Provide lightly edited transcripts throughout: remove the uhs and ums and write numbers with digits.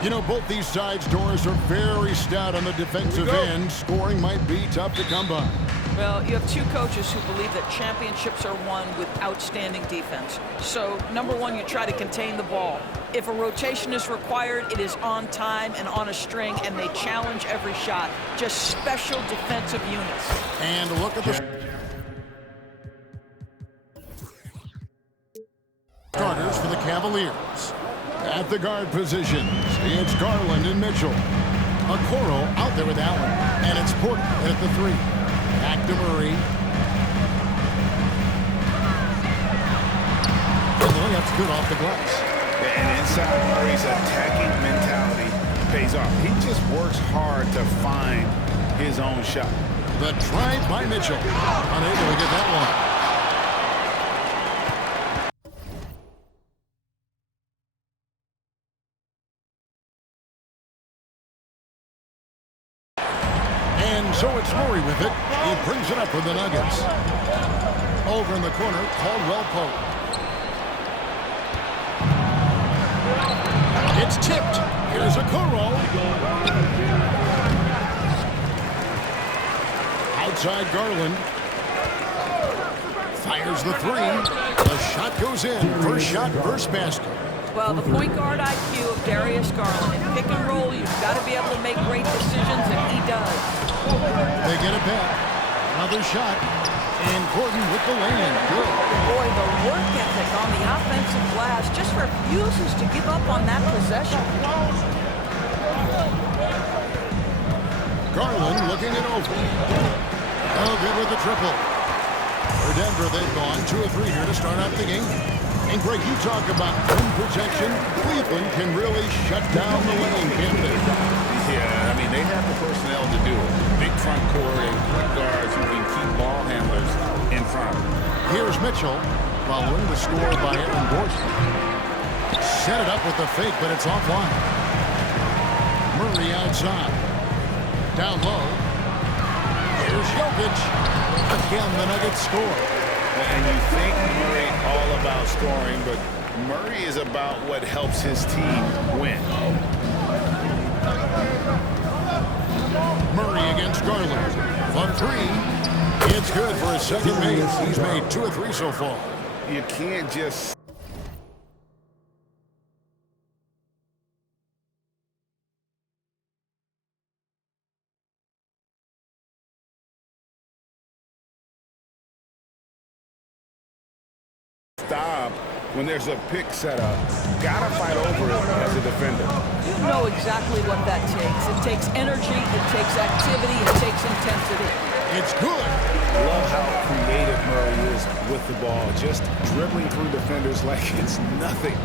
You know, both these sides, Doris, are very stout on the defensive end. Scoring might be tough to come by. Well, you have two coaches who believe that championships are won with outstanding defense. So, number one, you try to contain the ball. If a rotation is required, it is on time and on a string, and they challenge every shot. Just special defensive units. And look at the starters for the Cavaliers. At the guard positions, it's Garland and Mitchell. Okoro out there with Allen, and it's Porter at the 3. Back to Murray. And the layup's good off the glass. And inside Murray's attacking mentality pays off. He just works hard to find his own shot. The drive by Mitchell. Unable to get that one. So it's Murray with it. He brings it up for the Nuggets. Over in the corner, Caldwell Pope. It's tipped. Here's Okoro. Outside Garland. Fires the 3. The shot goes in. First shot, first basket. Well, the point guard IQ of Darius Garland. In pick and roll, you've got to be able to make great decisions, and he does. They get it back. Another shot. And Gordon with the lane. Good. Boy, the work ethic on the offensive glass just refuses to give up on that possession. Garland looking it over. Oh, good with the triple. For Denver, they've gone 2 of 3 here to start out the game. And Greg, you talk about rim protection. Cleveland can really shut down the lane, can't they? Yeah, I mean, they have the personnel to do it. Big front court and point guards who can keep ball handlers in front. Here's Mitchell following the score by Aaron Gordon. Set it up with the fake, but it's offline. Murray outside. Down low. Here's Jokic. Again, the Nuggets score. And you think Murray all about scoring, but Murray is about what helps his team win. Murray against Garland. For 3. It's good for his second base. He's made 2 of 3 so far. You can't just... stop when there's a pick set up. Gotta fight over it as a defender. You know exactly what that takes. It takes energy, it takes activity, it takes intensity. It's good. Love how creative Murray is with the ball, just dribbling through defenders like it's nothing.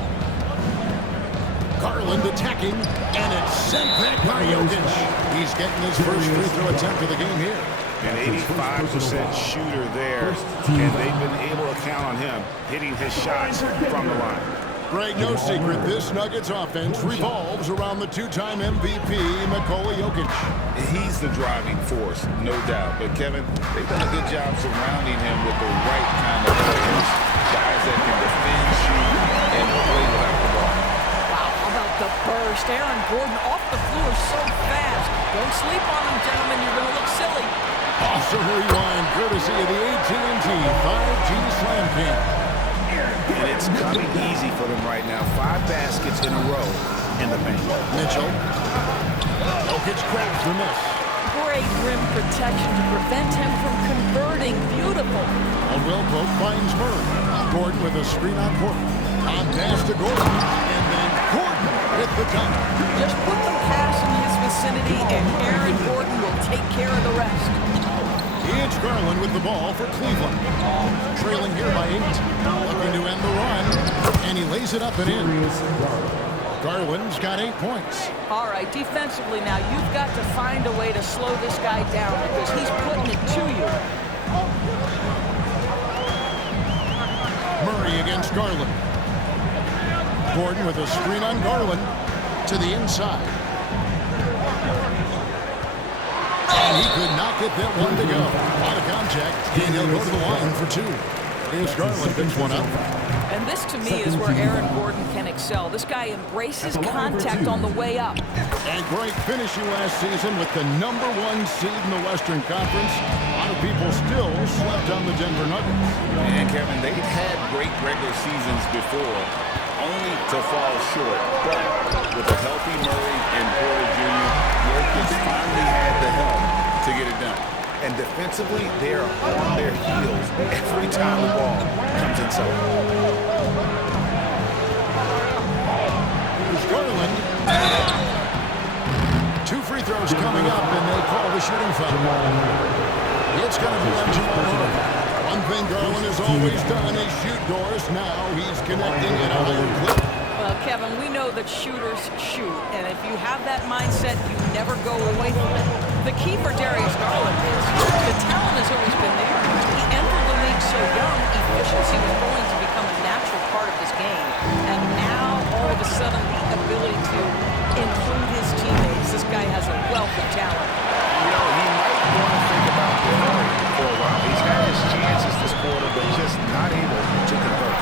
Garland attacking, and it's sent back by Jokic. He's getting his first free throw attempt of the game here. An 85% shooter there, and they've been able to count on him hitting his shots from the line. Greg, no secret, this Nuggets offense revolves around the 2-time MVP, Nikola Jokic. He's the driving force, no doubt. But, Kevin, they've done a good job surrounding him with the right kind of players. Guys that can defend, shoot, and play without the ball. Wow, how about the burst? Aaron Gordon off the floor so fast. Don't sleep on him, gentlemen. You're going to look silly. Also rewind, courtesy of the AT&T 5G Slam Cam. And it's coming easy for them right now. 5 baskets in a row in the paint. Mitchell. Jokic grabs the miss. Great rim protection to prevent him from converting. Beautiful. Caldwell Pope finds Murray. Gordon with a screen on Porter. On pass to Gordon. And then Gordon with the dunk. Just put the pass in his vicinity, and Aaron Gordon will take care of the rest. It's Garland with the ball for Cleveland. Trailing here by 8. Looking to end the run. And he lays it up and in. Garland's got 8 points. All right, defensively now, you've got to find a way to slow this guy down because he's putting it to you. Murray against Garland. Gordon with a screen on Garland to the inside. And he could not get that one to go. A lot of contact, and he'll go to the line for 2. Darius Garland picks one up. And this, to me, is where Aaron Gordon can excel. This guy embraces contact on the way up. And great finishing last season with the #1 seed in the Western Conference. A lot of people still slept on the Denver Nuggets. And Kevin, they've had great regular seasons before, only to fall short. But with a healthy Murray and Porter Jr., Jokic finally had the help to get it done. And defensively, they are on their heels every time the ball comes inside. Here's Garland. 2 free throws coming up, and they call the shooting foul. It's going to be on Jamal Murray. One thing Garland has always done is shoot doors. Now he's connecting at a higher clip. Well, Kevin, we know that shooters shoot, and if you have that mindset, you never go away from it. The key for Darius Garland is the talent has always been there. He entered the league so young, efficiency was going to become a natural part of his game. And now, all of a sudden, the ability to include his teammates. This guy has a wealth of talent. You know, he might want to think about deferring for a while. He's had his chances this quarter, but just not able to convert.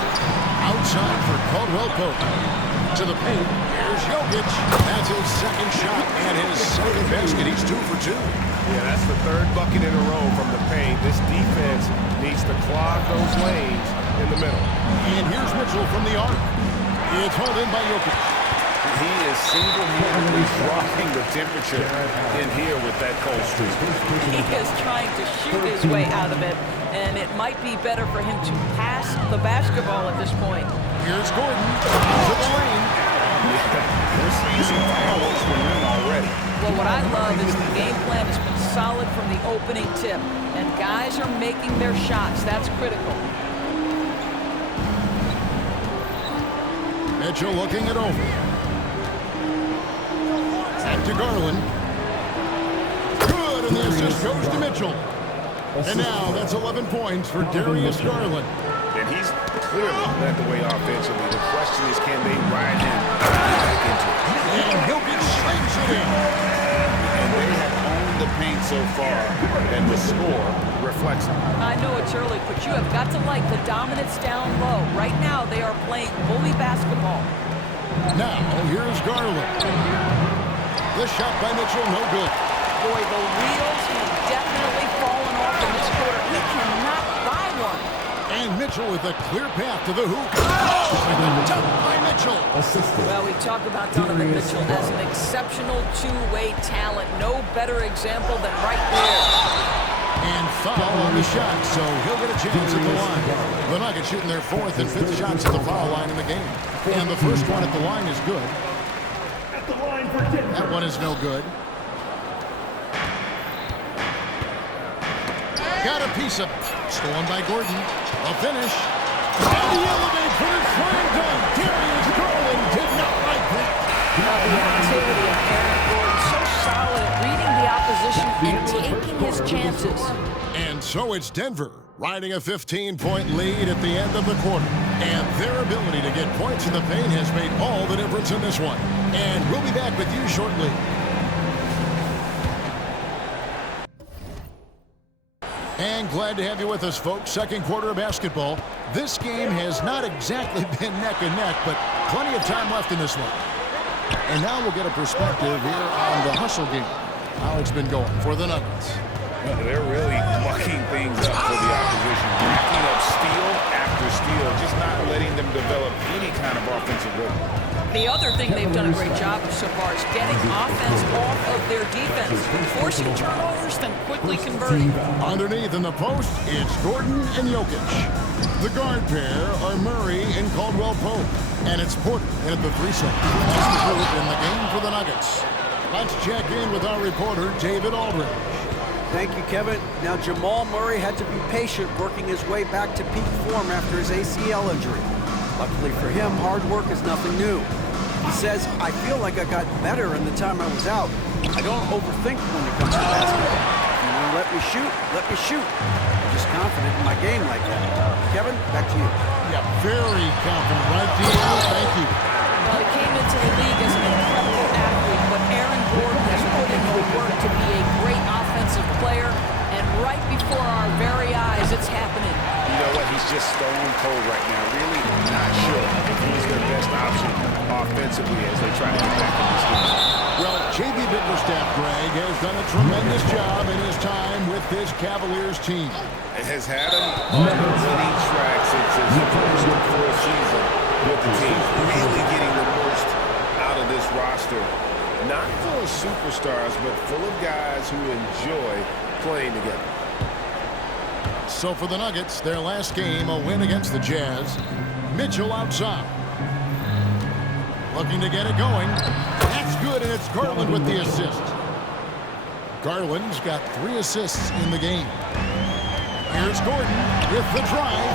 Outside for Caldwell Pope. To the paint. Here's Jokic. That's his second shot and his second basket. He's 2 for 2. Yeah, that's the 3rd bucket in a row from the paint. This defense needs to clog those lanes in the middle. And here's Mitchell from the arc. It's hauled in by Jokic. He is single-handedly dropping the temperature in here with that cold streak. He is trying to shoot his way out of it, and it might be better for him to pass the basketball at this point. Here's Gordon. To the lane. We're seeing some fireworks from him already. Well, what I love is the game plan has been solid from the opening tip, and guys are making their shots. That's critical. Mitchell looking it over. Back to Garland. Good, and the assist goes to Mitchell. And now that's 11 points for Darius Garland. And he's clearly led the way offensively. The question is, can they ride him back into it? And Jokic slings it in. And they have owned the paint so far, and the score reflects it. I know it's early, but you have got to like the dominance down low. Right now, they are playing bully basketball. Now, here's Garland. The shot by Mitchell, no good. Boy, the wheels have definitely fallen off in this quarter. He cannot buy one. And Mitchell with a clear path to the hoop. Oh, dunked by Mitchell. Well, we talk about Donovan Mitchell as an exceptional two-way talent. No better example than right there. And foul on the shot, so he'll get a chance at the line. The Nuggets shooting their 4th and 5th shots at the foul line in the game. And the first one at the line is good. That one is no good. Got a piece of stolen by Gordon. A finish. And the elevate for the slam dunk. Darius Garland did not like that. The activity of Aaron Gordon, so solid at reading the opposition and taking his chances. And so it's Denver riding a 15-point lead at the end of the quarter. And their ability to get points in the paint has made all the difference in this one. And we'll be back with you shortly. And glad to have you with us, folks. Second quarter of basketball. This game has not exactly been neck and neck, but plenty of time left in this one. And now we'll get a perspective here on the hustle game. How it's been going for the Nuggets. They're really mucking things up for the opposition. Racking up steal after steal, just not letting them develop any kind of offensive rhythm. The other thing they've done a great job of so far is getting offense off of their defense, forcing turnovers, then quickly converting. Underneath in the post, it's Gordon and Jokic. The guard pair are Murray and Caldwell Pope. And it's Porter in at the threesome. That's the group in the game for the Nuggets. Let's check in with our reporter, David Aldridge. Thank you, Kevin. Now, Jamal Murray had to be patient working his way back to peak form after his ACL injury. Luckily for him, hard work is nothing new. He says, I feel like I got better in the time I was out. I don't overthink when it comes to basketball. If you want to let me shoot, I'm just confident in my game like that. Kevin, back to you. Yeah, very confident, right, Dion? Thank you. Well, he came into the league as an incredible athlete, but Aaron Gordon has put in the work to be a great offensive player, and right before our very eyes, it's happening. You know what? He's just starting done a tremendous job in his time with this Cavaliers team. It has had him on the winning track since his first full season with the team. Really getting the most out of this roster. Not full of superstars, but full of guys who enjoy playing together. So for the Nuggets, their last game, a win against the Jazz. Mitchell outside. Looking to get it going. That's good, and it's Garland with the assist. Garland's got 3 assists in the game. Here's Gordon with the drive.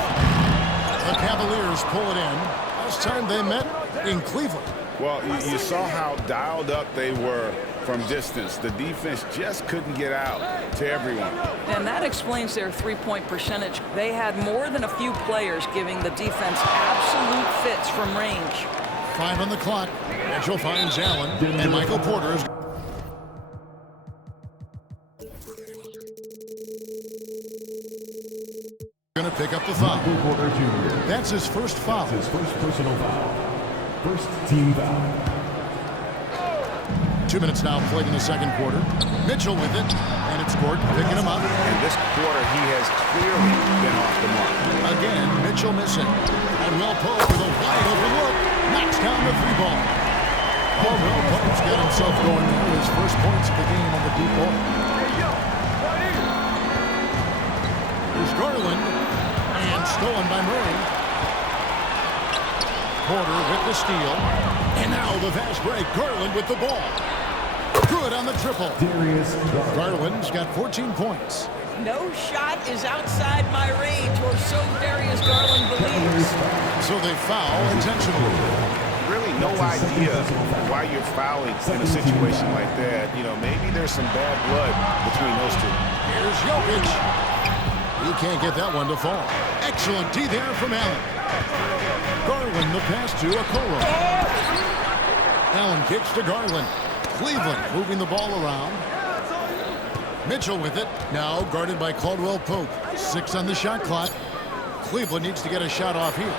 The Cavaliers pull it in. Last time they met in Cleveland. Well, you saw how dialed up they were from distance. The defense just couldn't get out to everyone. And that explains their three-point percentage. They had more than a few players giving the defense absolute fits from range. 5 on the clock. Mitchell finds Allen, and Michael Porter is going to pick up the foul. That's his first foul. His first personal foul. First team foul. 2 minutes now played in the second quarter. Mitchell with it, and it's Gordon picking him up. And this quarter, he has clearly been off the mark. Again, Mitchell missing. Caldwell Pope with a wide open look. Knocks down the 3 ball. Caldwell Pope's got himself going there. His first points of the game on the deep ball. Here's Garland. And stolen by Murray. Porter with the steal. And now the fast break. Garland with the ball. Good on the triple. Garland's got 14 points. No shot is outside my range, or so Darius Garland believes. So they foul intentionally. Really no idea why you're fouling in a situation like that. You know, maybe there's some bad blood between those two. Here's Jokic. He can't get that one to fall. Excellent D there from Allen. Garland the pass to Okoro. Allen kicks to Garland. Cleveland moving the ball around. Mitchell with it. Now guarded by Caldwell Pope. 6 on the shot clock. Cleveland needs to get a shot off here.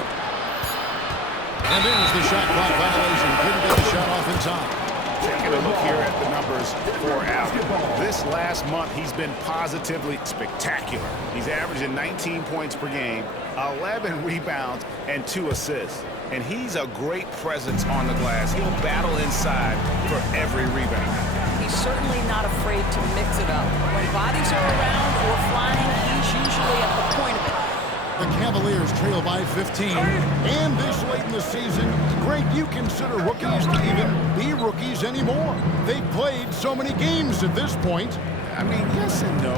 And there's the shot clock violation. Couldn't get the shot off in time. Taking a look here at the numbers for Allen. This last month, he's been positively spectacular. He's averaging 19 points per game, 11 rebounds, and 2 assists. And he's a great presence on the glass. He'll battle inside for every rebound. He's certainly not afraid to mix it up. When bodies are around or flying, he's usually at the point of it. The Cavaliers trail by 15. And this late in the season, Greg, you consider rookies to even be rookies anymore. They've played so many games at this point. I mean, yes and no.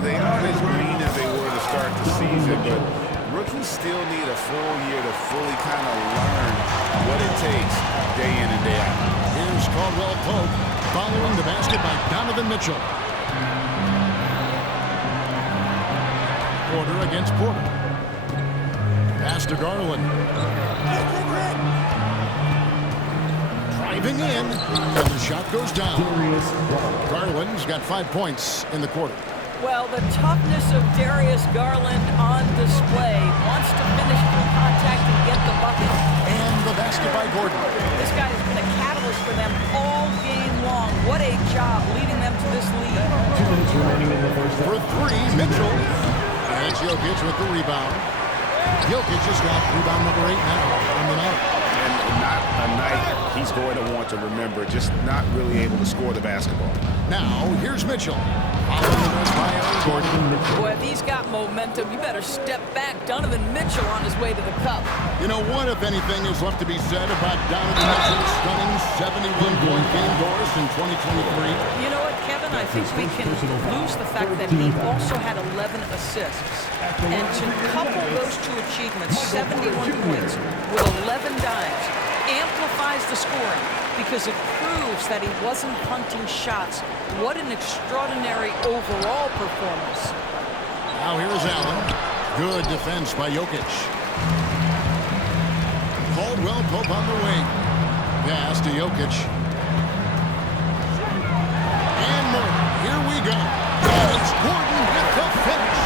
They aren't as green as they were to start the season, but rookies still need a full year to fully kind of learn what it takes day in and day out. Here's Caldwell Pope following the basket by Donovan Mitchell. Porter against Porter. Pass to Garland. Driving in, and the shot goes down. Garland's got 5 points in the quarter. Well, the toughness of Darius Garland on display. Wants to finish through contact and get the bucket. And the basket by Gordon. This guy has been a catalyst for them all game long. What a job leading them to this lead. 2 minutes remaining in the first half. For 3, Mitchell. And it's Jokic with the rebound. Jokic has got rebound number 8 now on the night. And not a night he's going to want to remember, just not really able to score the basketball. Now, here's Mitchell. Following the by Gordon. Boy, if he's got momentum, you better step back. Donovan Mitchell on his way to the cup. You know what, if anything, is left to be said about Donovan Mitchell's stunning 71-point game doors in 2023? You know what, Kevin? I think we can lose the fact that he also had 11 assists. And to couple those two achievements, 71 points with 11 dimes, amplifies the scoring because it proves that he wasn't punting shots. What an extraordinary overall performance. Now here's Allen. Good defense by Jokic. Caldwell Pope on the wing. Pass to Jokic. And Murray. Here we go. And it's Gordon with the finish.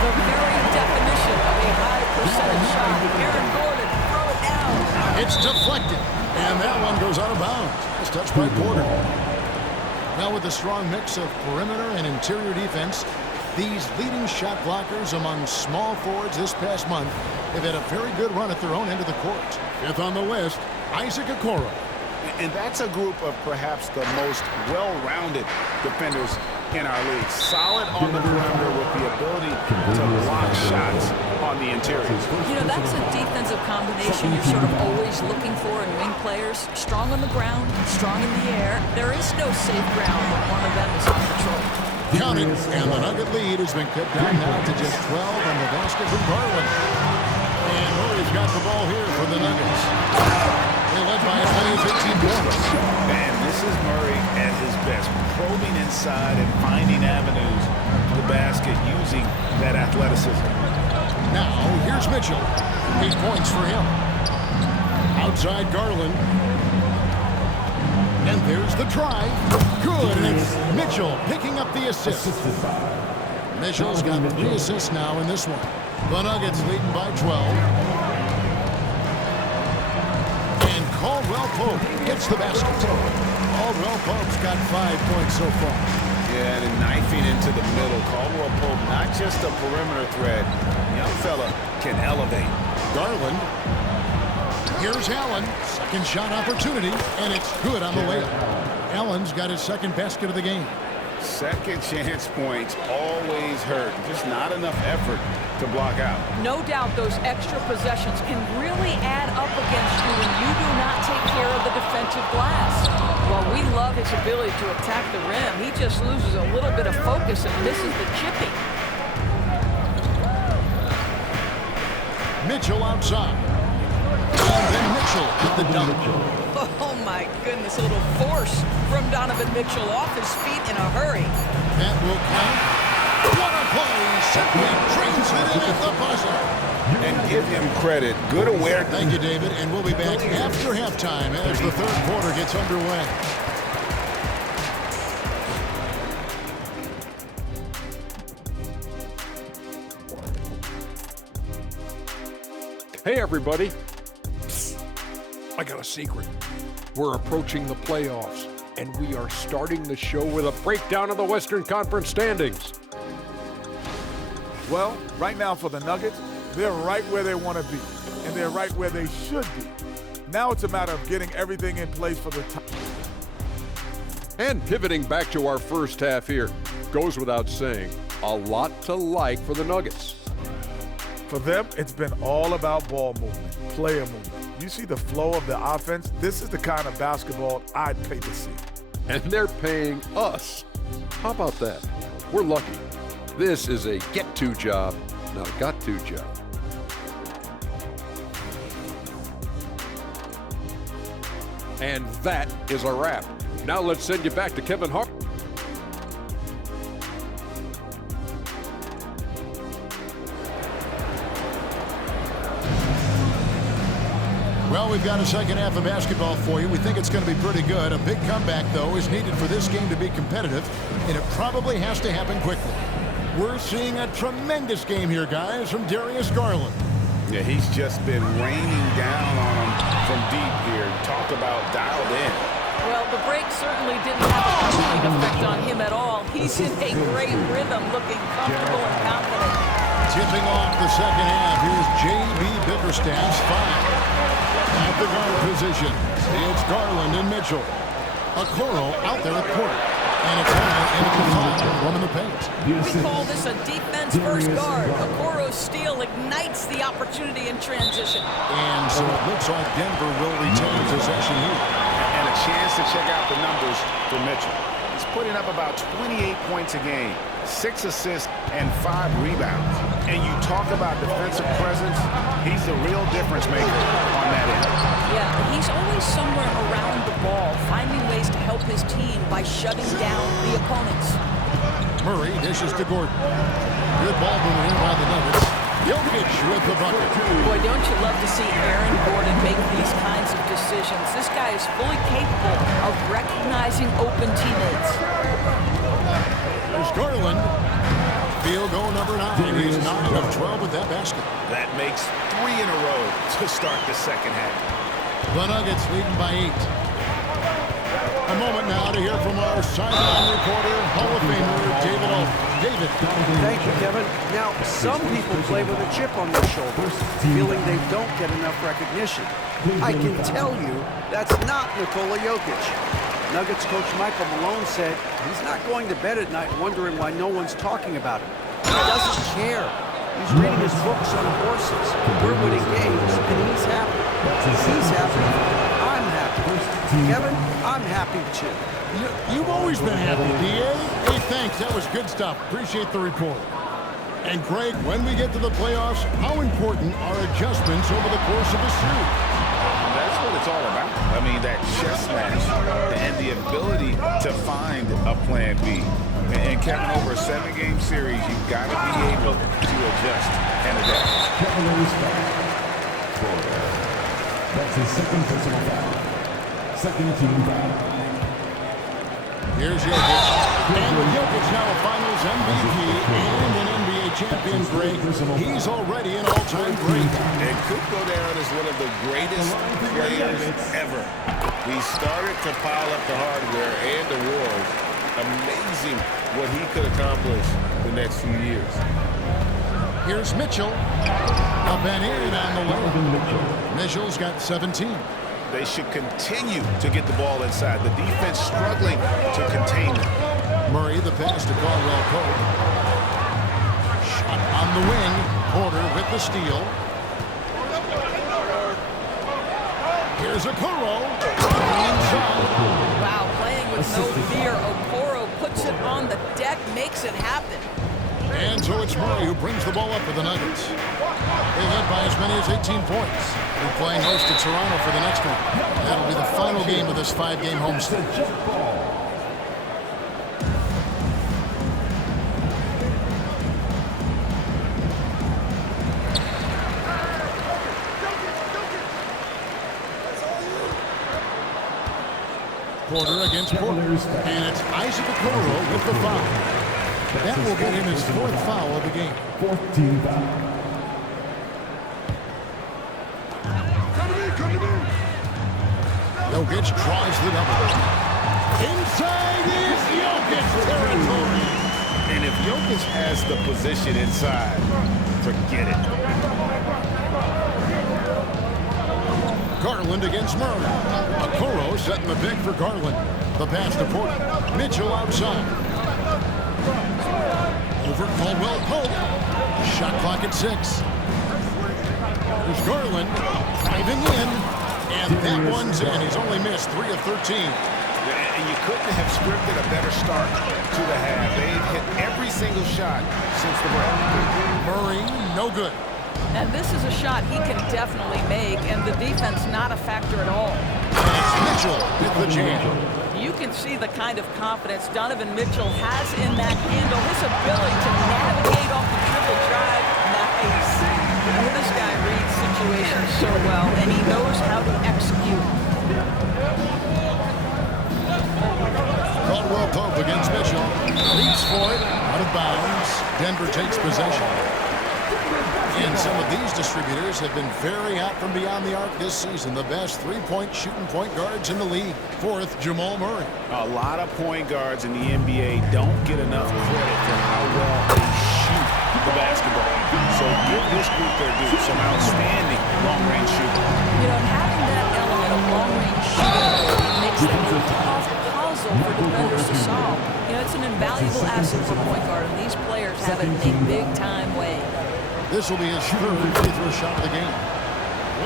The very definition of a high percentage shot. Aaron Gordon, throw it down. It's deflected. And that one goes out of bounds. It's touched by Porter. Now with a strong mix of perimeter and interior defense, these leading shot blockers among small forwards this past month have had a very good run at their own end of the court. Fifth on the list, Isaac Okoro. And that's a group of perhaps the most well-rounded defenders in our league. Solid on the perimeter with the ability to block shots on the interior. You know, that's a defensive combination you're sort of always looking for in wing players. Strong on the ground, strong in the air. There is no safe ground when one of them is on patrol. Count it, and the Nugget lead has been cut down now to just 12 on the basket from Garland. And Murray's got the ball here for the Nuggets. They led by as many as 18 points. Man, this is Murray at his best, probing inside and finding avenues to the basket using that athleticism. Now, here's Mitchell. 8 points for him. Outside Garland. And there's the drive. Good, and it's Mitchell picking up the assist. Mitchell's got 3 assists now in this one. The Nuggets leading by 12. And Caldwell Pope gets the basket. Caldwell Pope's got 5 points so far. Yeah, and knifing into the middle. Caldwell Pope, not just a perimeter threat. Young fella can elevate. Garland. Here's Allen. Second shot opportunity, and it's good on the layup. Allen's got his second basket of the game. Second chance points always hurt. Just not enough effort to block out. No doubt those extra possessions can really add up against you when you do not take care of the defensive glass. While we love his ability to attack the rim, he just loses a little bit of focus and misses the chipping. Mitchell outside. And then Mitchell with the dunk. Oh my goodness, a little force from Donovan Mitchell off his feet in a hurry. That will count. What a play! Simply trains it in at the buzzer. And give him credit. Good awareness. Thank you, David. And we'll be back after halftime as the third quarter gets underway. Hey, everybody. I got a secret. We're approaching the playoffs, and we are starting the show with a breakdown of the Western Conference standings. Well, right now for the Nuggets, they're right where they want to be, and they're right where they should be. Now it's a matter of getting everything in place for the time. And pivoting back to our first half here, goes without saying, a lot to like for the Nuggets. For them, it's been all about ball movement, player movement. You see the flow of the offense? This is the kind of basketball I'd pay to see. And they're paying us. How about that? We're lucky. This is a get-to job, not a got-to job. And that is a wrap. Now let's send you back to Kevin Hart. Well, we've got a second half of basketball for you. We think it's going to be pretty good. A big comeback, though, is needed for this game to be competitive, and it probably has to happen quickly. We're seeing a tremendous game here, guys, from Darius Garland. Yeah, he's just been raining down on him from deep here. Talk about dialed in. Well, the break certainly didn't have a complete effect on him at all. He's in a great rhythm, looking comfortable and confident. Tipping off the second half, here's J.B. Bickerstaff's five. At the guard position, it's Garland and Mitchell. Okoro out there at court. And it's Allen into the foul, one in the paint. We call this a defense-first guard. Okoro's steal ignites the opportunity in transition. And so it looks like Denver will retain possession here. And a chance to check out the numbers for Mitchell. He's putting up about 28 points a game, 6 assists, and 5 rebounds. And you talk about defensive presence, he's the real difference maker on that end. Yeah, he's always somewhere around the ball, finding ways to help his team by shutting down the opponents. Murray dishes to Gordon. Good ball movement here by the Nuggets. Jokic with the bucket. Boy, don't you love to see Aaron Gordon make these kinds of decisions. This guy is fully capable of recognizing open teammates. There's Garland. Field goal number 9. He's 9 of 12 with that basket. That makes 3 in a row to start the second half. The Nuggets leading by 8. A moment now to hear from our sideline reporter, Hall of Famer David Alt. David. Thank you, Kevin. Now, some people play with a chip on their shoulders, feeling they don't get enough recognition. I can tell you that's not Nikola Jokic. Nuggets coach Michael Malone said he's not going to bed at night wondering why no one's talking about him. He doesn't care. He's reading his books on horses. We're winning games, and he's happy. He's happy. I'm happy. Kevin, I'm happy too. You've always been happy, D.A. Hey, thanks. That was good stuff. Appreciate the report. And, Greg, when we get to the playoffs, how important are adjustments over the course of a series? That's what it's all about. I mean, that chess match and the ability to find a plan B. And Kevin, over a 7-game series, you've got to be able to adjust and adapt. That's his second personal foul. Second team foul. Here's Jokic. And with Jokic now a Finals MVP and an NBA champion, Greg, he's already an all-time great. And could go down as one of the greatest players ever. He started to pile up the hardware and the wars. Amazing what he could accomplish the next few years. Here's Mitchell. Up and in on the lane. Mitchell's got 17. They should continue to get the ball inside. The defense struggling to contain them. Murray, the pass to Caldwell Pope. Shot on the wing. Porter with the steal. Here's Okoro. Wow, playing with no fear. Okoro puts it on the deck, makes it happen. And so it's Murray who brings the ball up for the Nuggets. They led by as many as 18 points. They're playing host to Toronto for the next one. That'll be the final game of this 5-game homestand. Porter against Porter. And it's Isaac Okoro with the foul. That will get him his 4th foul of the game. 4th team foul. Jokic tries the double. Inside is Jokic territory. And if Jokic has the position inside, forget it. Garland against Murray. Okoro setting the pick for Garland. The pass to Porter. Mitchell outside. Over Caldwell Pope. Shot clock at 6. There's Garland driving in, and that one's in. He's only missed 3 of 13. And you couldn't have scripted a better start to the half. They've hit every single shot since the break. Murray, no good. And this is a shot he can definitely make, and the defense not a factor at all. And it's Mitchell with the jam. You can see the kind of confidence Donovan Mitchell has in that handle. His ability to navigate off the dribble drive. Nice. This guy reads situations so well, and he knows how to execute. Caldwell Pope against Mitchell. Leaps for it. Out of bounds. Denver takes possession. And some of these distributors have been very out from beyond the arc this season. The best three-point shooting point guards in the league. 4th, Jamal Murray. A lot of point guards in the NBA don't get enough credit for how well they shoot the basketball. So give this group their due. Some outstanding long-range shooting. You know, having that element of long-range shooting makes them a tough puzzle for defenders to solve. You know, it's an invaluable asset for point guard, and these players have it in a big-time way. This will be his 3rd free throw shot of the game.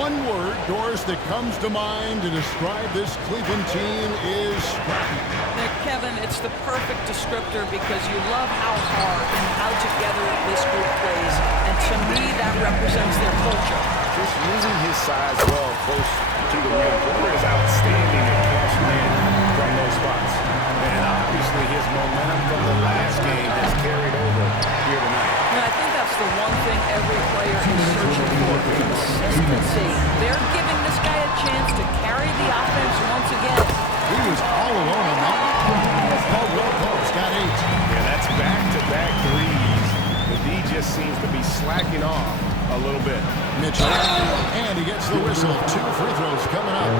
One word, Doris, that comes to mind to describe this Cleveland team is scrappy. Now, Kevin, it's the perfect descriptor because you love how hard and how together this group plays. And to me, that represents their culture. Just using his size well close to the rim. Porter is outstanding at cashing in from those spots. And obviously his momentum from the last game has carried over here tonight. I think that's the one thing every player is searching for, consistency. They're giving this guy a chance to carry the offense once again. He was all alone on that one. Caldwell Pope's got 8. Yeah, that's back-to-back threes. The D just seems to be slacking off a little bit. Mitchell, and he gets the whistle. 2 free throws coming up.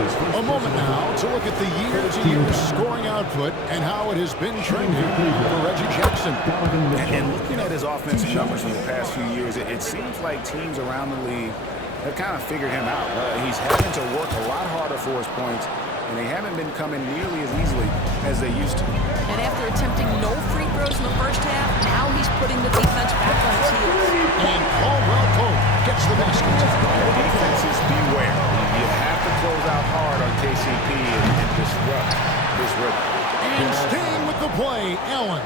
A moment now to look at the year-to-year scoring output and how it has been trending for Reggie Jackson. And looking at his offensive numbers from the past few years, it seems like teams around the league have kind of figured him out. He's having to work a lot harder for his points, and they haven't been coming nearly as easily as they used to. And after attempting no free throws in the first half, now he's putting the defense back on its heels. And Caldwell Pope gets the basket. Defenses beware. You have to close out hard on KCP and disrupt this rhythm. And staying with the play, Allen.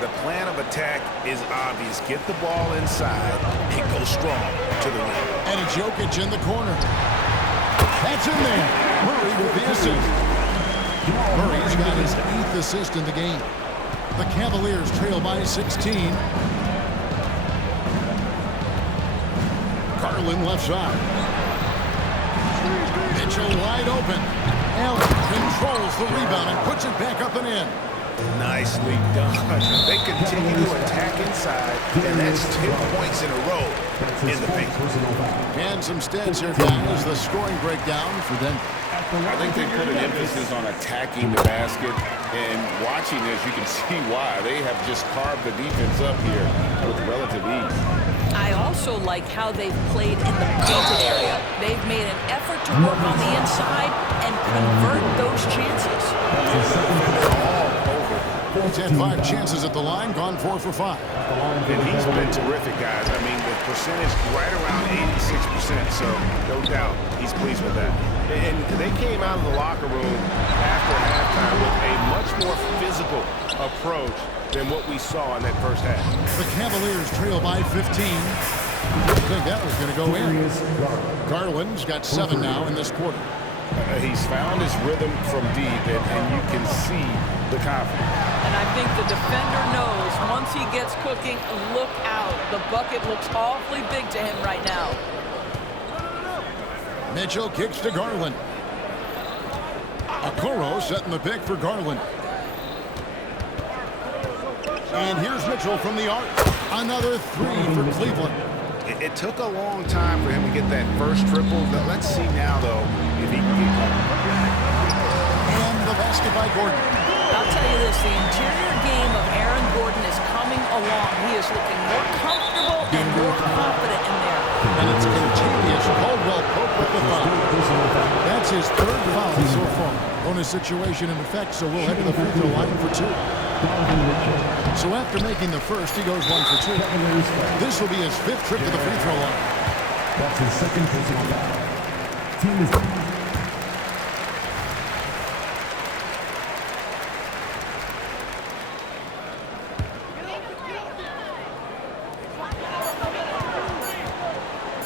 The plan of attack is obvious. Get the ball inside and go strong to the rim. And it's Jokic in the corner. That's in there. Murray with the assist. Murray's got his 8th assist in the game. The Cavaliers trail by 16. Garland left side. Mitchell wide open. Allen controls the rebound and puts it back up and in. Nicely done. They continue to attack inside, and that's 10 points in a row in the paint. And some stats here, guys. The scoring breakdown for them. I think they put an emphasis on attacking the basket, and watching this, you can see why. They have just carved the defense up here with relative ease. I also like how they've played in the painted area. They've made an effort to work on the inside and convert those chances. He's had 5 chances at the line, gone 4 for 5. And he's been terrific, guys. I mean, the percentage right around 86%, so no doubt he's pleased with that. And they came out of the locker room after halftime with a much more physical approach than what we saw in that first half. The Cavaliers trail by 15. Didn't think that was going to go in. Garland's got 7 now in this quarter. He's found his rhythm from deep, and you can see the confidence. And I think the defender knows once he gets cooking, look out. The bucket looks awfully big to him right now. Mitchell kicks to Garland. Okoro setting the pick for Garland. And here's Mitchell from the arc. Another 3 for Cleveland. It took a long time for him to get that first triple. Let's see now, though, if he can get going. And the basket by Gordon. I'll tell you this, the interior game of Aaron Gordon is coming along. He is looking more comfortable and more confident in there. And it's continuous. Caldwell Pope with the foul. That's his 3rd foul so far. Bonus situation in effect, so we'll head to the free throw line for 2. So after making the first, he goes 1 for 2. This will be his 5th trip to the free throw line. That's his 2nd personal foul. Team is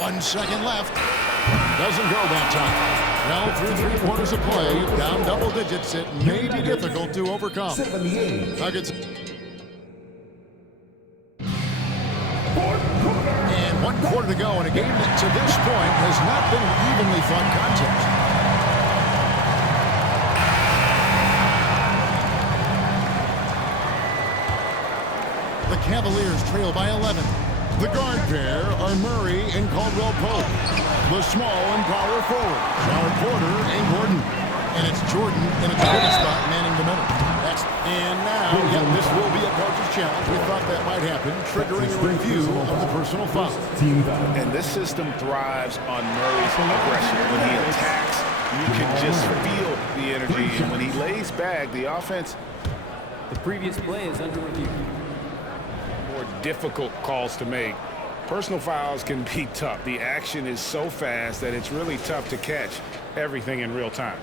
1 second left. Doesn't go that time. Well, through 3 quarters of play, down double digits, it may be difficult to overcome. 78. Nuggets. And 1 quarter to go in a game that to this point has not been an evenly fought contest. The Cavaliers trail by 11. The guard pair are Murray and Caldwell Pope. The small and power forward, Howard Porter and Gordon. And it's Jordan in a good spot manning the middle. And now, this will be a coach's challenge. We thought that might happen, triggering a review of the personal foul. And this system thrives on Murray's aggression. When he attacks, you can just feel the energy. And when he lays back, the offense. The previous play is under review. More difficult calls to make. Personal fouls can be tough. The action is so fast that it's really tough to catch everything in real time.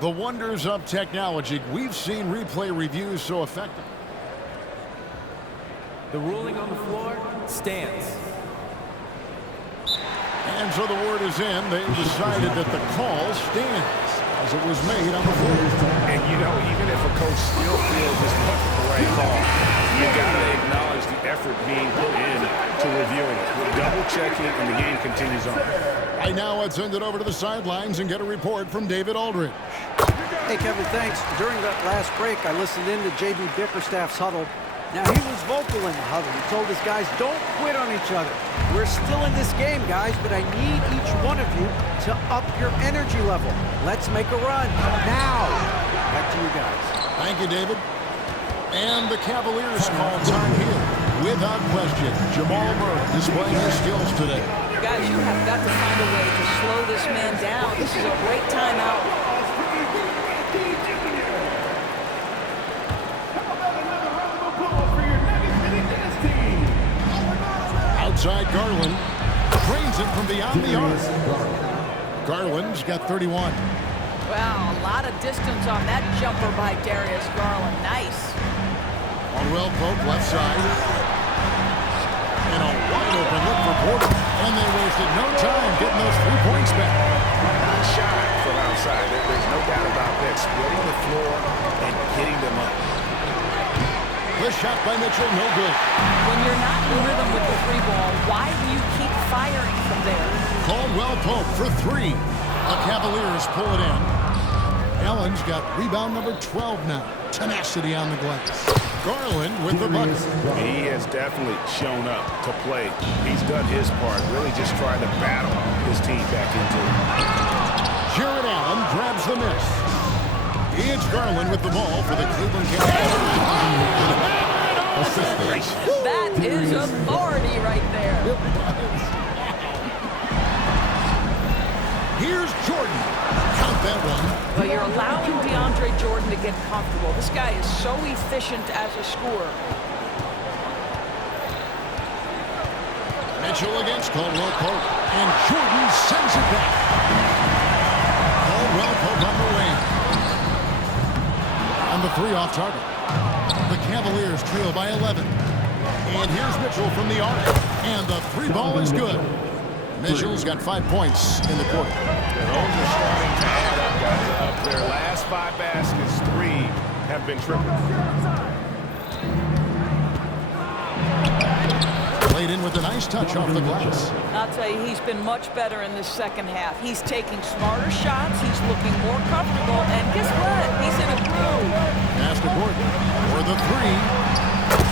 The wonders of technology. We've seen replay reviews so effective. The ruling on the floor stands. And so the word is in. They decided that the call stands as it was made on the floor. And you know, even if a coach still feels this wasn't the right call, you got to acknowledge the effort being put in to reviewing it. We're double checking, and the game continues on. Right now, let's send it over to the sidelines and get a report from David Aldridge. Hey, Kevin, thanks. During that last break, I listened in to J.B. Bickerstaff's huddle. Now, he was vocal in the huddle. He told his guys, don't quit on each other. We're still in this game, guys, but I need each one of you to up your energy level. Let's make a run now. Back to you guys. Thank you, David. And the Cavaliers call time here. Without question, Jamal Murray displaying his skills today. Guys, you have got to find a way to slow this man down. This is a great timeout. Outside Garland. Drains it from beyond the arc. Garland's got 31. Wow, a lot of distance on that jumper by Darius Garland. Nice. Caldwell Pope left side. And a wide open look for Porter. And they wasted no time getting those 3 points back. Nice shot from outside. There's no doubt about that. Spreading the floor and getting them up. The shot by Mitchell, no good. When you're not in rhythm with the free ball, why do you keep firing from there? Caldwell Pope for 3. The Cavaliers pull it in. Allen's got rebound number 12 now. Tenacity on the glass. Garland with the bucket. He has definitely shown up to play. He's done his part, really just trying to battle his team back into it. Jared Allen grabs the miss. It's Garland with the ball for the Cleveland Cavaliers. That is authority right there. Here's Jordan. Count that one. But you're allowing DeAndre Jordan to get comfortable. This guy is so efficient as a scorer. Mitchell against Caldwell Pope. And Jordan sends it back. Caldwell Pope on the wing. On the 3 off target. The Cavaliers trail by 11. And here's Mitchell from the arc. And the 3 ball is good. Mitchell's got 5 points in the quarter. Those are starting to add up, guys. Their last 5 baskets, 3 have been triple. Played in with a nice touch off the glass. I'll tell you, he's been much better in this second half. He's taking smarter shots. He's looking more comfortable. And guess what? He's in a groove. Pass to Gordon for the 3.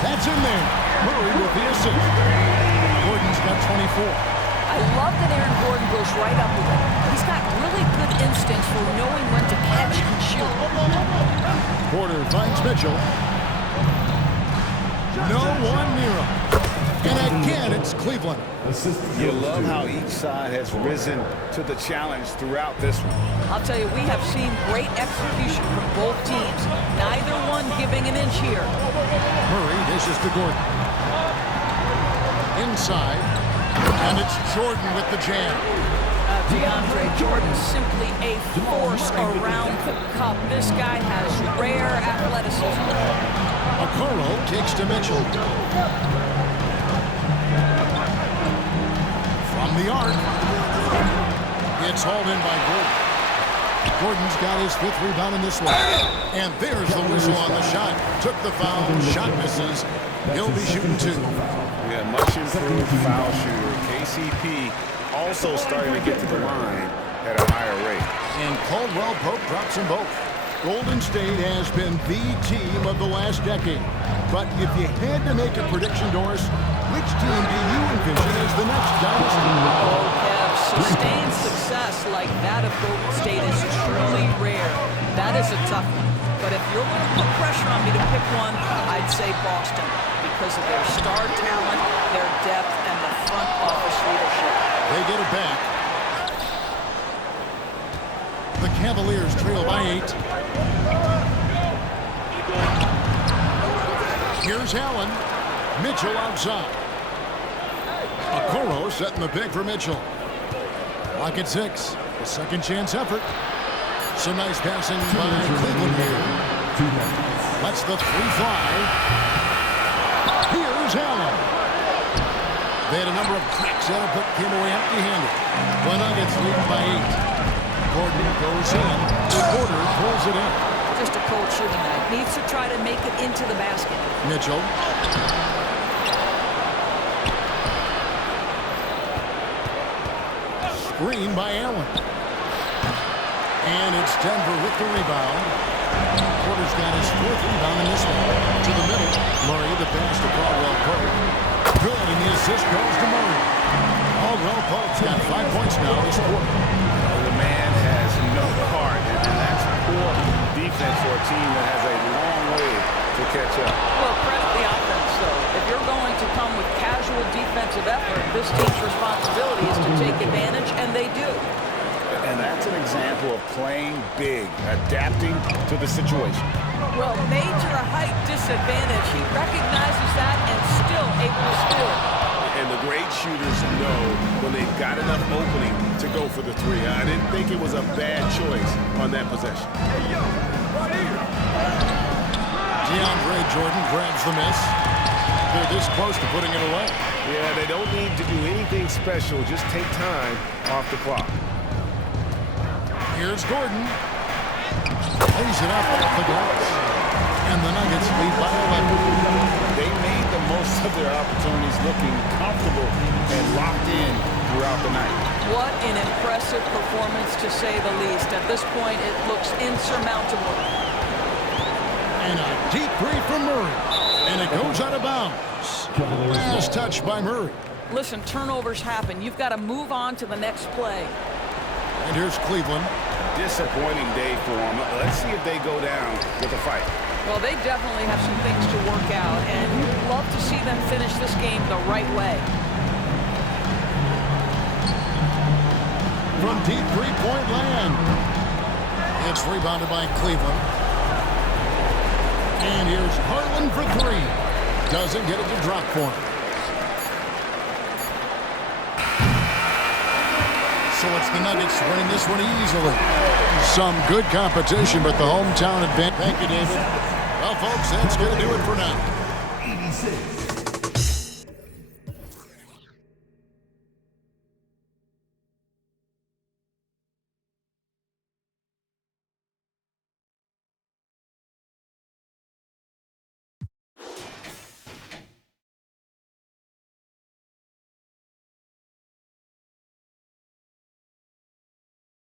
That's in there. Murray with the assist. Gordon's got 24. I love that Aaron Gordon goes right up with it. He's got really good instincts for knowing when to catch and shoot. Porter finds Mitchell. No one near him. And again, it's Cleveland. You love how each side has risen to the challenge throughout this one. I'll tell you, we have seen great execution from both teams. Neither one giving an inch here. Murray dishes to Gordon. Inside. And it's Jordan with the jam. DeAndre Jordan simply a force around the cup. This guy has rare athleticism. Okoro kicks to Mitchell. From the arc. It's hauled in by Gordon. Gordon's got his 5th rebound in this one. And there's the whistle on the shot. Took the foul. Shot misses. He'll be shooting 2. Yeah, much improved foul shooter. KCP also starting to get to the line at a higher rate. And Caldwell Pope drops them both. Golden State has been the team of the last decade. But if you had to make a prediction, Doris, which team do you envision as the next dynasty? Oh, Kev, sustained success like that of Golden State is truly rare. That is a tough one. But if you're going to put pressure on me to pick one, I'd say Boston, because of their star talent, their depth, and the front office leadership. They get it back. The Cavaliers trail by 8. Here's Allen. Mitchell outside. Okoro setting the pick for Mitchell. Clock at 6. A second chance effort. Some nice passing by Cleveland here. Lets the 3 fly. Here's Allen. They had a number of cracks at it, but came away empty-handed. The Nuggets lead by 8. Gordon goes in. Porter pulls it in. Just a cold shooting night. Needs to try to make it into the basket. Mitchell. Screen by Allen. And it's Denver with the rebound. Porter's got his 4th rebound in this one. To the middle. Murray, the pass to Caldwell-Pope. Good, and the assist goes to Murray. Caldwell-Pope's got 5 points now this quarter. The man has no heart, and that's poor defense for a team that has a long way to catch up. Well, credit the offense, though. If you're going to come with casual defensive effort, this team's responsibility is to take advantage, and they do. And that's an example of playing big, adapting to the situation. Well, major height disadvantage. He recognizes that and still able to score. And the great shooters know when they've got enough opening to go for the three. I didn't think it was a bad choice on that possession. DeAndre Jordan grabs the miss. They're this close to putting it away. Yeah, they don't need to do anything special. Just take time off the clock. Here's Gordon. Lays it up off the glass. And the Nuggets lead by 11. They made the most of their opportunities, looking comfortable and locked in throughout the night. What an impressive performance, to say the least. At this point, it looks insurmountable. And a deep three from Murray. And it goes out of bounds. Last touch by Murray. Listen, turnovers happen. You've got to move on to the next play. And here's Cleveland. Disappointing day for them. Let's see if they go down with a fight. Well, they definitely have some things to work out, and you'd love to see them finish this game the right way. From deep three-point land. It's rebounded by Cleveland. And here's Harlan for three. Doesn't get it to drop for him. So it's the Nuggets winning this one easily. Some good competition, but the hometown advantage. Thank you, David. Well, folks, that's going to do it for now. 86.